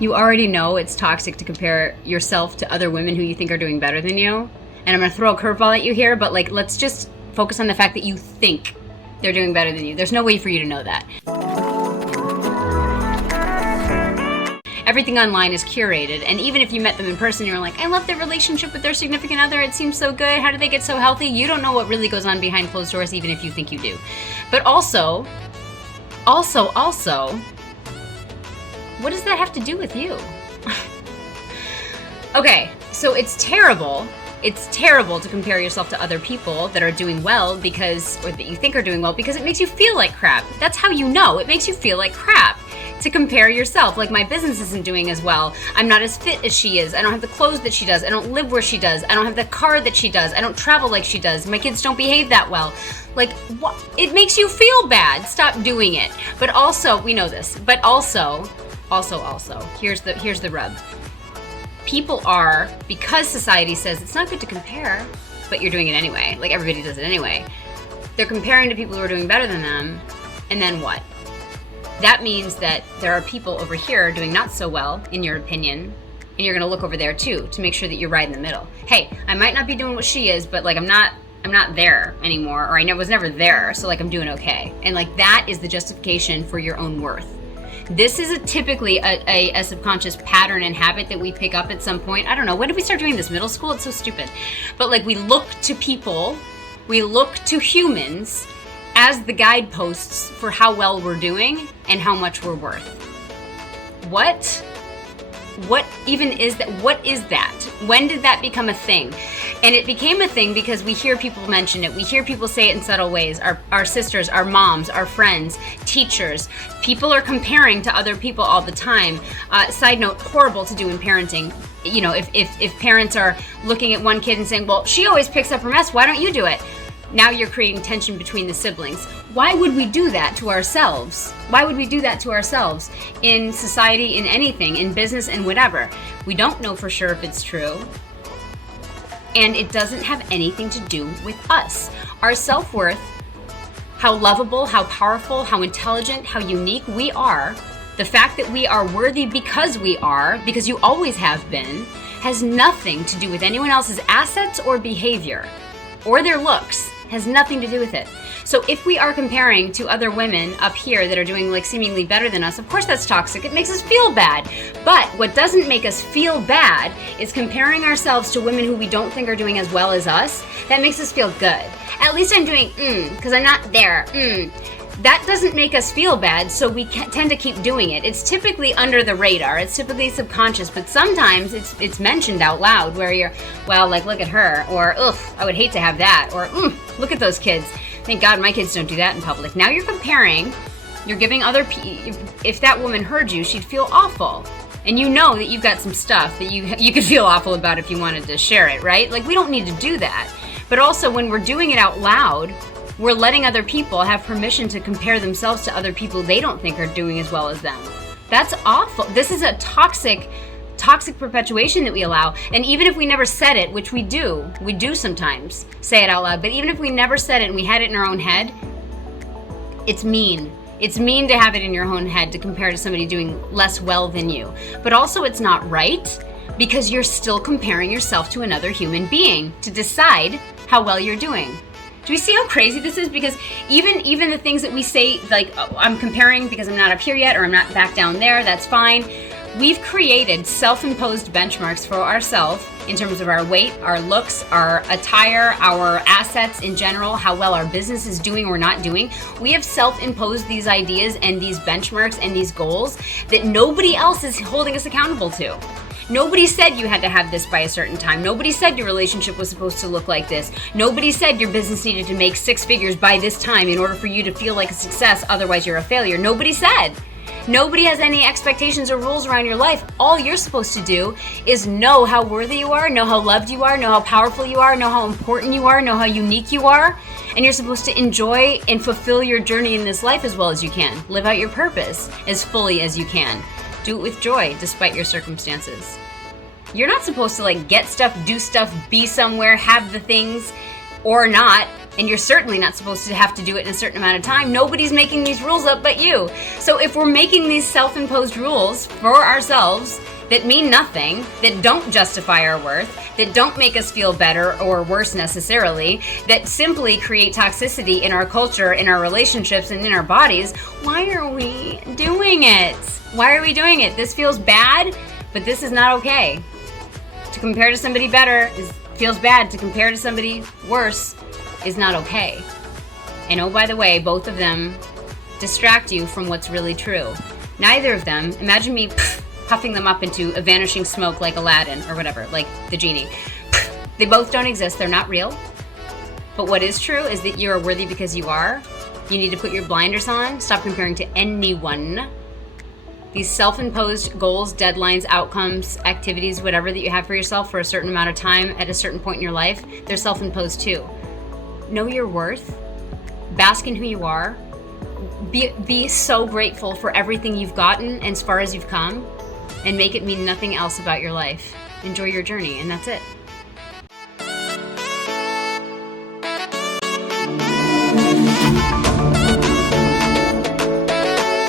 You already know it's toxic to compare yourself to other women who you think are doing better than you. And I'm going to throw a curveball at you here, but like, let's just focus on the fact that you think they're doing better than you. There's no way for you to know that. Everything online is curated, and even if you met them in person, you're like, I love their relationship with their significant other, it seems so good, how did they get so healthy? You don't know what really goes on behind closed doors, even if you think you do. But also, what does that have to do with you? Okay, so it's terrible to compare yourself to other people that are doing well or that you think are doing well, because it makes you feel like crap. That's how you know. It makes you feel like crap to compare yourself. Like, my business isn't doing as well. I'm not as fit as she is. I don't have the clothes that she does. I don't live where she does. I don't have the car that she does. I don't travel like she does. My kids don't behave that well. Like, what? It makes you feel bad. Stop doing it. But also, we know this, but also, here's the rub. People are, because society says it's not good to compare, but you're doing it anyway. Like, everybody does it anyway. They're comparing to people who are doing better than them, and then what? That means that there are people over here doing not so well, in your opinion, and you're gonna look over there too to make sure that you're right in the middle. Hey, I might not be doing what she is, but like, I'm not there anymore, or I was never there, so like, I'm doing okay. And like, that is the justification for your own worth. This is typically a subconscious pattern and habit that we pick up at some point. I don't know, when did we start doing this? Middle school? It's so stupid. But like, we look to people, we look to humans as the guideposts for how well we're doing and how much we're worth. What even is that? What is that? When did that become a thing? And it became a thing because we hear people mention it. We hear people say it in subtle ways. Our sisters, our moms, our friends, teachers. People are comparing to other people all the time. Side note, horrible to do in parenting. You know, if parents are looking at one kid and saying, well, she always picks up her mess, why don't you do it? Now you're creating tension between the siblings. Why would we do that to ourselves? Why would we do that to ourselves in society, in anything, in business and whatever? We don't know for sure if it's true. And it doesn't have anything to do with us. Our self-worth, how lovable, how powerful, how intelligent, how unique we are, the fact that we are worthy because you always have been, has nothing to do with anyone else's assets or behavior or their looks. Has nothing to do with it. So if we are comparing to other women up here that are doing like seemingly better than us, of course that's toxic. It makes us feel bad. But what doesn't make us feel bad is comparing ourselves to women who we don't think are doing as well as us. That makes us feel good. At least I'm doing because I'm not there. That doesn't make us feel bad, so we tend to keep doing it. It's typically under the radar. It's typically subconscious, but sometimes it's mentioned out loud where you're, well, like, look at her, or, ugh, I would hate to have that, or, look at those kids. Thank God my kids don't do that in public. Now you're comparing, you're giving other people, if that woman heard you, she'd feel awful. And you know that you've got some stuff that you could feel awful about if you wanted to share it, right? Like, we don't need to do that. But also, when we're doing it out loud, we're letting other people have permission to compare themselves to other people they don't think are doing as well as them. That's awful. This is a toxic perpetuation that we allow. And even if we never said it, which we do sometimes say it out loud, but even if we never said it and we had it in our own head, it's mean. It's mean to have it in your own head to compare to somebody doing less well than you. But also, it's not right, because you're still comparing yourself to another human being to decide how well you're doing. Do we see how crazy this is? Because even the things that we say, like, oh, I'm comparing because I'm not up here yet, or I'm not back down there, that's fine. We've created self-imposed benchmarks for ourselves in terms of our weight, our looks, our attire, our assets in general, how well our business is doing or not doing. We have self-imposed these ideas and these benchmarks and these goals that nobody else is holding us accountable to. Nobody said you had to have this by a certain time. Nobody said your relationship was supposed to look like this. Nobody said your business needed to make 6 figures by this time in order for you to feel like a success, otherwise you're a failure. Nobody said. Nobody has any expectations or rules around your life. All you're supposed to do is know how worthy you are, know how loved you are, know how powerful you are, know how important you are, know how unique you are, and you're supposed to enjoy and fulfill your journey in this life as well as you can. Live out your purpose as fully as you can. Do it with joy despite your circumstances. You're not supposed to like get stuff, do stuff, be somewhere, have the things, or not And you're certainly not supposed to have to do it in a certain amount of time. Nobody's making these rules up but you. So if we're making these self-imposed rules for ourselves that mean nothing, that don't justify our worth, that don't make us feel better or worse necessarily, that simply create toxicity in our culture, in our relationships, and in our bodies, why are we doing it? Why are we doing it? This feels bad, but this is not okay. To compare to somebody better feels bad. To compare to somebody worse is not okay. And oh, by the way, both of them distract you from what's really true. Neither of them, imagine me puffing them up into a vanishing smoke like Aladdin or whatever, like the genie. They both don't exist. They're not real. But what is true is that you are worthy because you are. You need to put your blinders on. Stop comparing to anyone. These self-imposed goals, deadlines, outcomes, activities, whatever that you have for yourself for a certain amount of time at a certain point in your life, they're self-imposed too. Know your worth. Bask in who you are. Be so grateful for everything you've gotten and as far as you've come, and make it mean nothing else about your life. Enjoy your journey, and that's it.